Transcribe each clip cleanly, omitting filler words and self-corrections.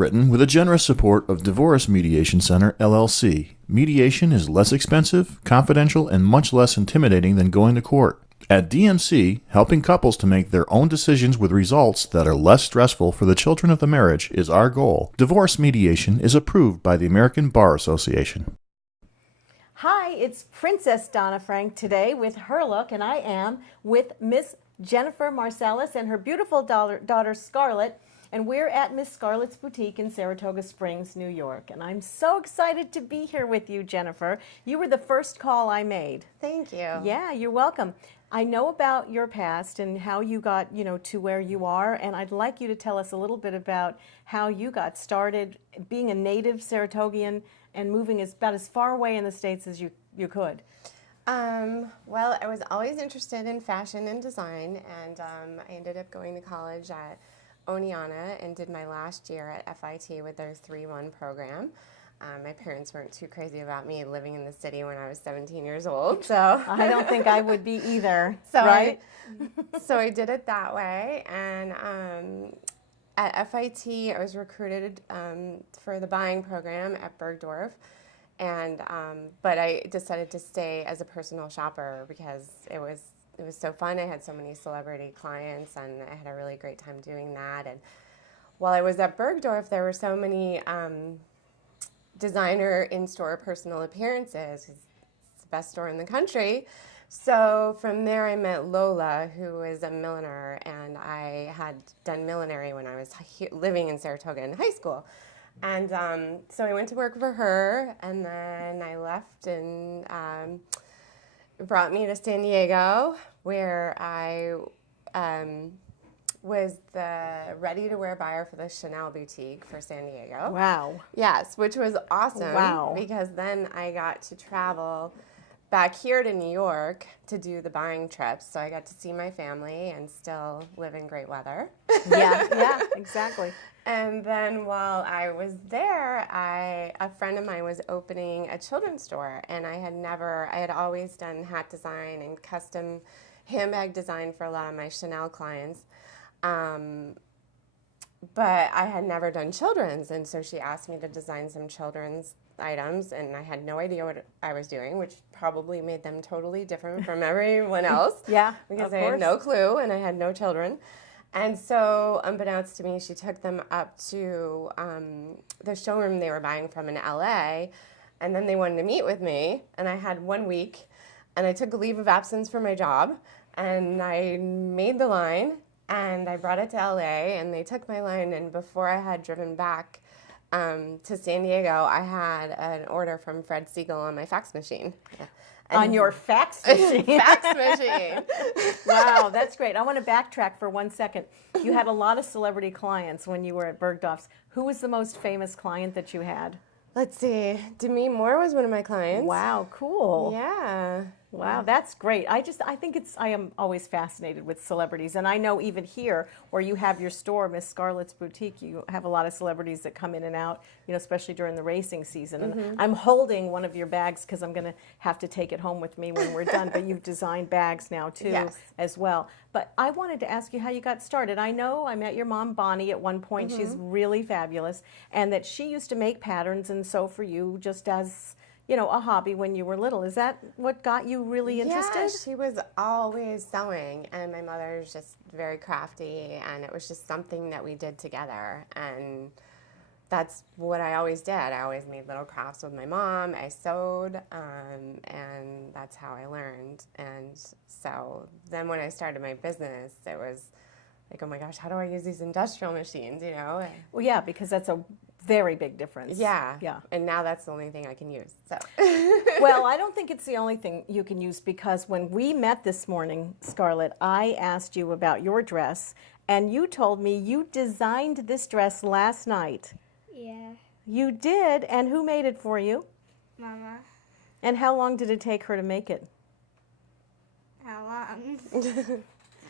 underwritten with the generous support of Divorce Mediation Center, LLC. Mediation is less expensive, confidential, and much less intimidating than going to court. At DMC, helping couples to make their own decisions with results that are less stressful for the children of the marriage is our goal. Divorce mediation is approved by the American Bar Association. Hi, it's Princess Dona Frank today with her look, and I am with Miss Jennifer Marcellus and her beautiful daughter Scarlett, and we're at Miss Scarlett's Boutique in Saratoga Springs, New York. And I'm so excited to be here with you, Jennifer. You were the first call I made. Thank you. Yeah, you're welcome. I know about your past and how you got, to where you are, and I'd like you to tell us a little bit about how you got started being a native Saratogian and moving about as far away in the States as you could. Well, I was always interested in fashion and design, and I ended up going to college at Oneonta and did my last year at FIT with their 3-1 program. My parents weren't too crazy about me living in the city when I was 17 years old, so I don't think I would be either, so right? So I did it that way, and at FIT I was recruited for the buying program at Bergdorf, and but I decided to stay as a personal shopper because it was so fun. I had so many celebrity clients, and I had a really great time doing that. And while I was at Bergdorf, there were so many designer in-store personal appearances. It's the best store in the country. So from there I met Lola, who was a milliner, and I had done millinery when I was living in Saratoga in high school. And so I went to work for her, and then I left, and it brought me to San Diego, where I was the ready-to-wear buyer for the Chanel boutique for San Diego. Wow. Yes, which was awesome. Wow. Because then I got to travel back here to New York to do the buying trips. So I got to see my family and still live in great weather. Yeah, exactly. And then while I was there, a friend of mine was opening a children's store, and I had always done hat design and custom handbag design for a lot of my Chanel clients. But I had never done children's, and so she asked me to design some children's items, and I had no idea what I was doing, which probably made them totally different from everyone else. Yeah, because I had no clue, and I had no children. And so, unbeknownst to me, she took them up to the showroom they were buying from in LA, and then they wanted to meet with me, and I had 1 week, and I took a leave of absence for my job, and I made the line, and I brought it to LA, and they took my line, and before I had driven back to San Diego, I had an order from Fred Siegel on my fax machine. On your fax machine. Fax machine. Wow, that's great. I want to backtrack for 1 second. You had a lot of celebrity clients when you were at Bergdorf's. Who was the most famous client that you had? Let's see. Demi Moore was one of my clients. Wow, cool. Yeah. Wow, that's great. I am always fascinated with celebrities, and I know even here where you have your store, Miss Scarlett's Boutique, you have a lot of celebrities that come in and out, especially during the racing season. And I'm holding one of your bags because I'm going to have to take it home with me when we're done, but you've designed bags now too, yes, as well. But I wanted to ask you how you got started. I know I met your mom, Bonnie, at one point. She's really fabulous, and that she used to make patterns and sew for you just as a hobby when you were little. Is that what got you really interested? Yeah, she was always sewing, and my mother's just very crafty, and it was just something that we did together, and that's what I always did. I always made little crafts with my mom. I sewed, and that's how I learned. And so then when I started my business, it was like, oh my gosh, how do I use these industrial machines, Well, yeah, because that's a very big difference. Yeah. Yeah. And now that's the only thing I can use. So. Well, I don't think it's the only thing you can use, because when we met this morning, Scarlett, I asked you about your dress, and you told me you designed this dress last night. Yeah. You did? And who made it for you? Mama. And how long did it take her to make it? How long?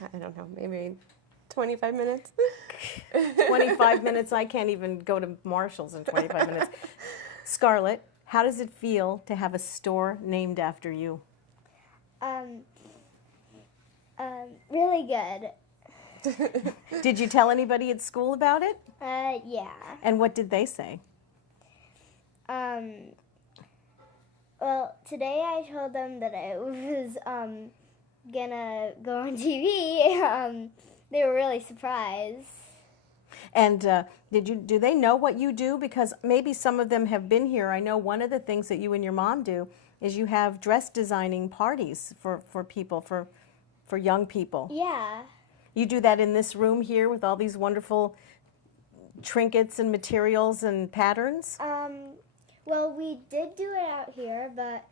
I don't know, maybe 25 minutes. 25 minutes? I can't even go to Marshall's in 25 minutes. Scarlett, how does it feel to have a store named after you? Really good. Did you tell anybody at school about it? Yeah. And what did they say? Well, today I told them that I was gonna go on TV. They were really surprised. And do they know what you do? Because maybe some of them have been here. I know one of the things that you and your mom do is you have dress designing parties for people, for young people. Yeah. You do that in this room here with all these wonderful trinkets and materials and patterns? Well, we did do it out here, but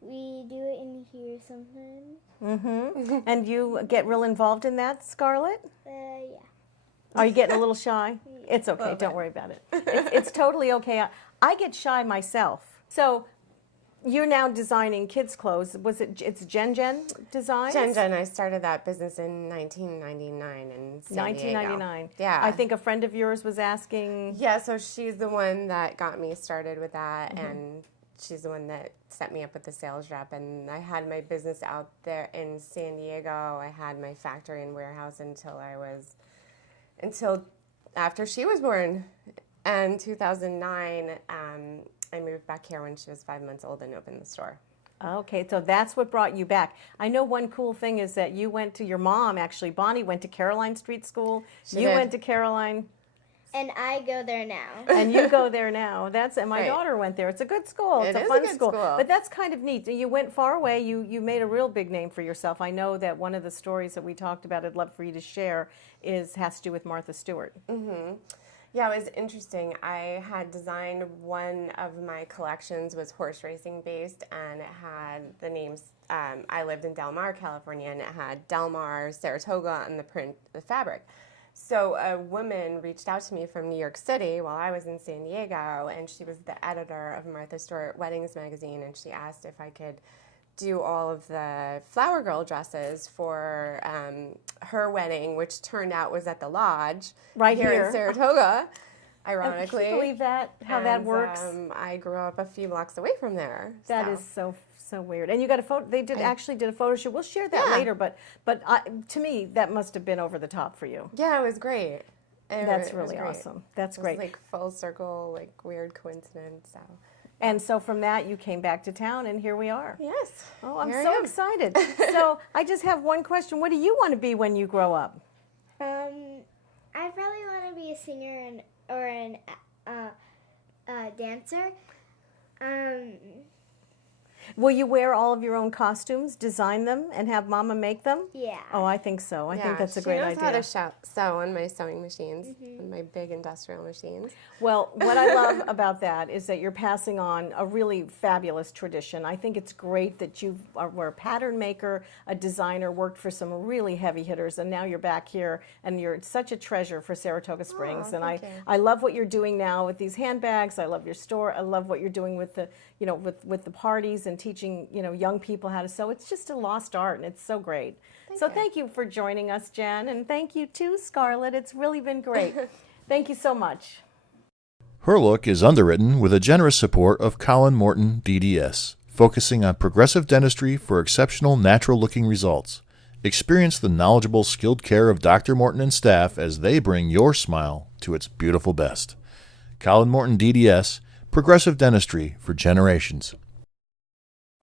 we do it in here sometimes. Mm-hmm. And you get real involved in that, Scarlett? Yeah. Are you getting a little shy? It's okay. Don't worry about it. It's totally okay. I get shy myself. So you're now designing kids' clothes. It's Jen Designs? Jen. I started that business in 1999 in San Diego. 1999. Yeah. I think a friend of yours was asking. Yeah, so she's the one that got me started with that, and she's the one that set me up with the sales rep. And I had my business out there in San Diego. I had my factory and warehouse until after she was born. And 2009, I moved back here when she was 5 months old and opened the store. Okay, so that's what brought you back. I know one cool thing is that you went to your mom, actually. Bonnie went to Caroline Street School. She You did. went to Caroline. And I go there now. And you go there now. And my Right. daughter went there. It's a good school. It's It a is a fun good school. school. But that's kind of neat. You went far away. You made a real big name for yourself. I know that one of the stories that we talked about, I'd love for you to share, has to do with Martha Stewart. Yeah, it was interesting. I had designed one of my collections was horse racing based, and it had the names. I lived in Del Mar, California, and it had Del Mar, Saratoga, and the fabric. So a woman reached out to me from New York City while I was in San Diego, and she was the editor of Martha Stewart Weddings magazine, and she asked if I could do all of the flower girl dresses for her wedding, which turned out was at the lodge Right here. in Saratoga, ironically. Can you believe that? How that works? I grew up a few blocks away from there. That so. is so weird. And you got a photo. They actually did a photo shoot. We'll share that Yeah. later. But to me, that must have been over the top for you. Yeah, it was great. That's It was really great. awesome. That's It was great. like full circle, like weird coincidence. So. And so from that, you came back to town, and here we are. Yes. Oh, I'm here I so am. excited. So I just have one question. What do you want to be when you grow up? I probably want to be a singer or an dancer. Will you wear all of your own costumes, design them, and have Mama make them? Yeah. Oh, I think so. I think that's a great She knows how idea. to sew on my sewing machines, on my big industrial machines. Well, what I love about that is that you're passing on a really fabulous tradition. I think it's great that you were a pattern maker, a designer, worked for some really heavy hitters, and now you're back here, and you're such a treasure for Saratoga Springs. And thank you. I love what you're doing now with these handbags. I love your store. I love what you're doing with the, with the parties and teaching, young people how to sew. It's just a lost art, and it's so great. Thank you for joining us, Jen, and thank you too, Scarlett. It's really been great. Thank you so much. Her Look is underwritten with a generous support of Colin Morton DDS, focusing on progressive dentistry for exceptional natural-looking results. Experience the knowledgeable, skilled care of Dr. Morton and staff as they bring your smile to its beautiful best. Colin Morton DDS, progressive dentistry for generations.